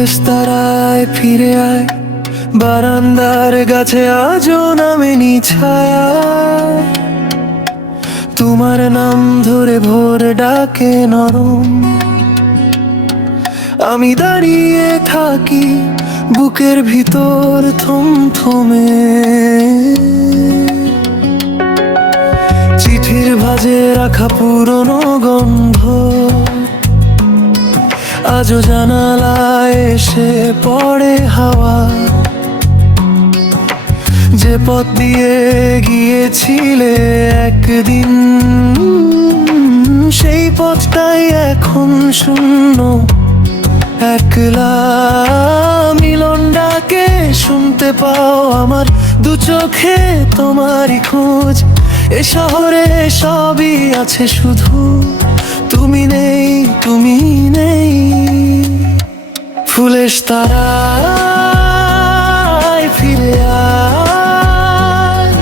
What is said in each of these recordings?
ফুলের তারায় ফিরে আয়, বারান্দার গাছে আজও নামেনি ছায়া। তোমার নাম ধরে ভোর ডাকে নরম, আমি দাঁড়িয়ে থাকি বুকের ভিতর থমথমে। চিঠির ভাঁজে রাখা পুরনো গন্ধ আজও জানালায় এসে পড়ে হাওয়া। যে পথ দিয়ে গিয়েছিলে একদিন, সেই পথটাই এখন শূন্য একলা। মিলন ডাকে শুনতে পাও আমার দু চোখে তোমারই খোঁজ। এ শহরে সবই আছে, শুধু তুমি নেই, তুমি নেই। ফুলের তারায় ফিরে আয়,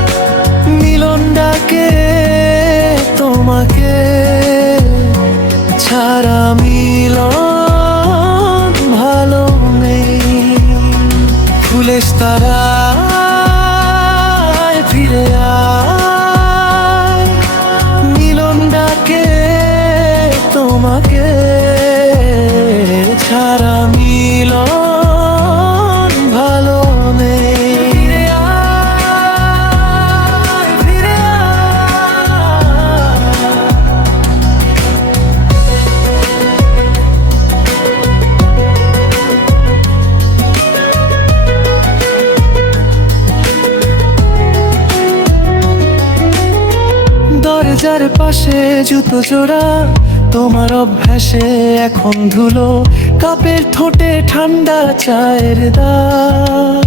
মিলন ডাকে তোমাকে ছাড়া মিলন ভালো নেই। ফুলের তারায় ফিরে আয়, মিলন ডাকে তোমাকে ছাড়া মিলন ভালো নেই। ফিরে আয়, ফিরে আয়। দরজার পাশে জুতো জোড়া, তোমার অভ্যাসে এখন ধুলো। কাপের ঠোঁটে ঠান্ডা চায়ের দাগ,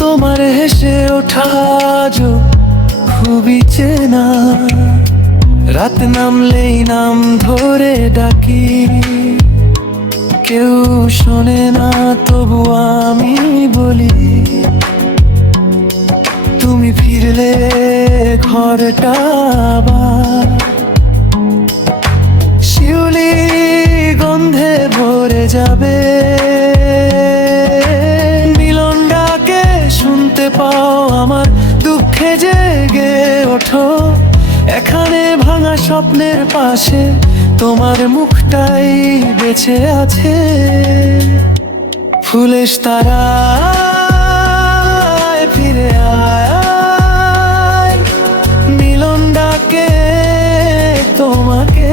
তোমার হেসে ওঠা আজও খুবই চেনা। রাত নামলেই নাম ধরে ডাকি, কেউ শোনে না তবু আমি বলি। তুমি ফিরলে ঘরটা আবার শিউলি গন্ধে ভরে যাবে। মিলন ডাকে শুনতে পাও আমার দুঃখে জেগে ওঠো। এখানে ভাঙা স্বপ্নের পাশে তোমার মুখটাই বেঁচে আছে। ফুলের তারায় ফিরে আয়, মিলন ডাকে তোমাকে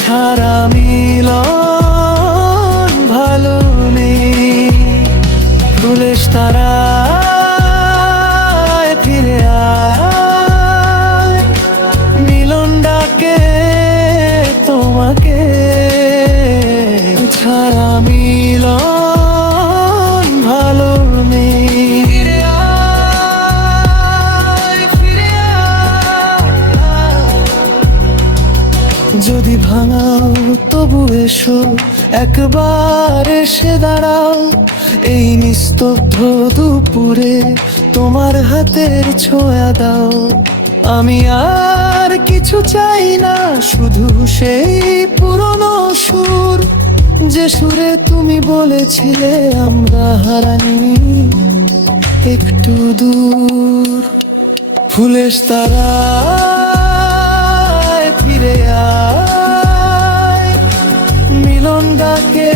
ছাড়া মিলন ভালো নেই। ফুলের তারায় ফিরে আয়, মিলন ডাকে তোমাকে ছাড়া মিলন ভালো নেই। ফিরে আয়, ফিরে আয়। যদি ভাঙাও তবু এসো, একবার এসে দাঁড়াও। এই নিস্তব্ধ দুপুরে তোমার হাতের ছোঁয়া দাও। আমি আর কিছু চাই না, শুধু সেই পুরনো সুর, যে সুরে তুমি বলেছিলে আমরা হারানি একটু দূর। ফুলের তারায় ফিরে আয়, মিলন ডাকে